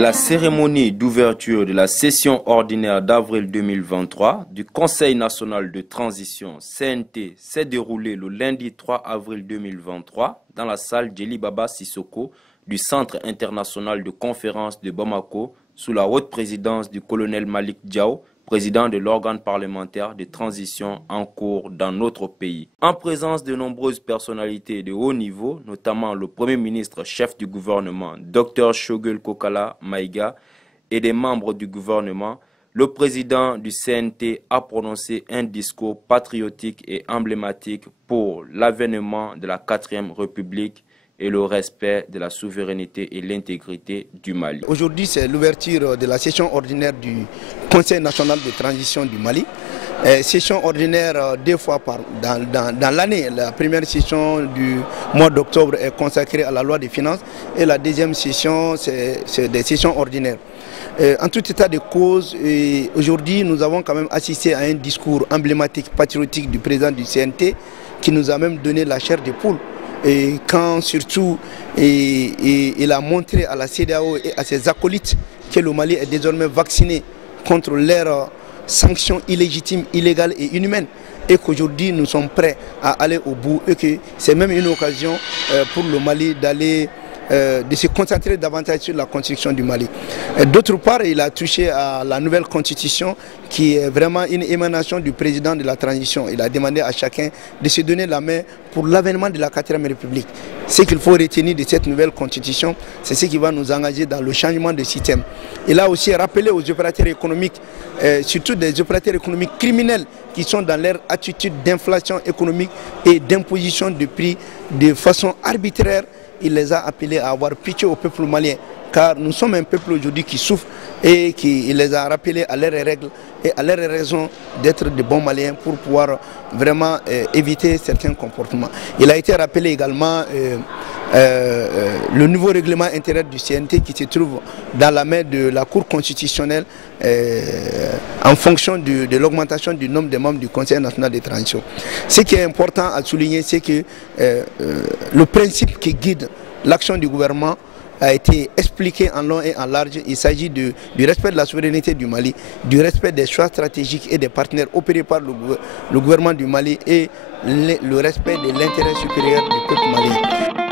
La cérémonie d'ouverture de la session ordinaire d'avril 2023 du Conseil national de transition CNT s'est déroulée le lundi 3 avril 2023 dans la salle Djeli Baba Sissoko du Centre international de conférence de Bamako sous la haute présidence du colonel Malik Diao, président de l'organe parlementaire de transition en cours dans notre pays. En présence de nombreuses personnalités de haut niveau, notamment le Premier ministre chef du gouvernement, Dr Shogul Kokala Maïga, et des membres du gouvernement, le président du CNT a prononcé un discours patriotique et emblématique pour l'avènement de la 4e République et le respect de la souveraineté et l'intégrité du Mali. Aujourd'hui, c'est l'ouverture de la session ordinaire du Conseil national de transition du Mali. Session ordinaire 2 fois dans l'année. La première session du mois d'octobre est consacrée à la loi des finances et la deuxième session, c'est des sessions ordinaires. En tout état de cause, aujourd'hui, nous avons quand même assisté à un discours emblématique, patriotique du président du CNT qui nous a même donné la chair de poule. Et quand surtout il a montré à la CEDEAO et à ses acolytes que le Mali est désormais vacciné contre leurs sanctions illégitimes, illégales et inhumaines, et qu'aujourd'hui nous sommes prêts à aller au bout et que c'est même une occasion pour le Mali de se concentrer davantage sur la construction du Mali. D'autre part, il a touché à la nouvelle constitution qui est vraiment une émanation du président de la transition. Il a demandé à chacun de se donner la main pour l'avènement de la 4e République. Ce qu'il faut retenir de cette nouvelle constitution, c'est ce qui va nous engager dans le changement de système. Il a aussi rappelé aux opérateurs économiques, surtout des opérateurs économiques criminels qui sont dans leur attitude d'inflation économique et d'imposition de prix de façon arbitraire. Il les a appelés à avoir pitié au peuple malien, car nous sommes un peuple aujourd'hui qui souffre et il les a rappelés à leurs règles et à leurs raisons d'être de bons Maliens pour pouvoir vraiment éviter certains comportements. Il a été rappelé également le nouveau règlement intérieur du CNT qui se trouve dans la main de la Cour constitutionnelle en fonction de l'augmentation du nombre de membres du Conseil national de transition. Ce qui est important à souligner, c'est que le principe qui guide l'action du gouvernement a été expliqué en long et en large. Il s'agit du respect de la souveraineté du Mali, du respect des choix stratégiques et des partenaires opérés par le gouvernement du Mali et le respect de l'intérêt supérieur du peuple malien.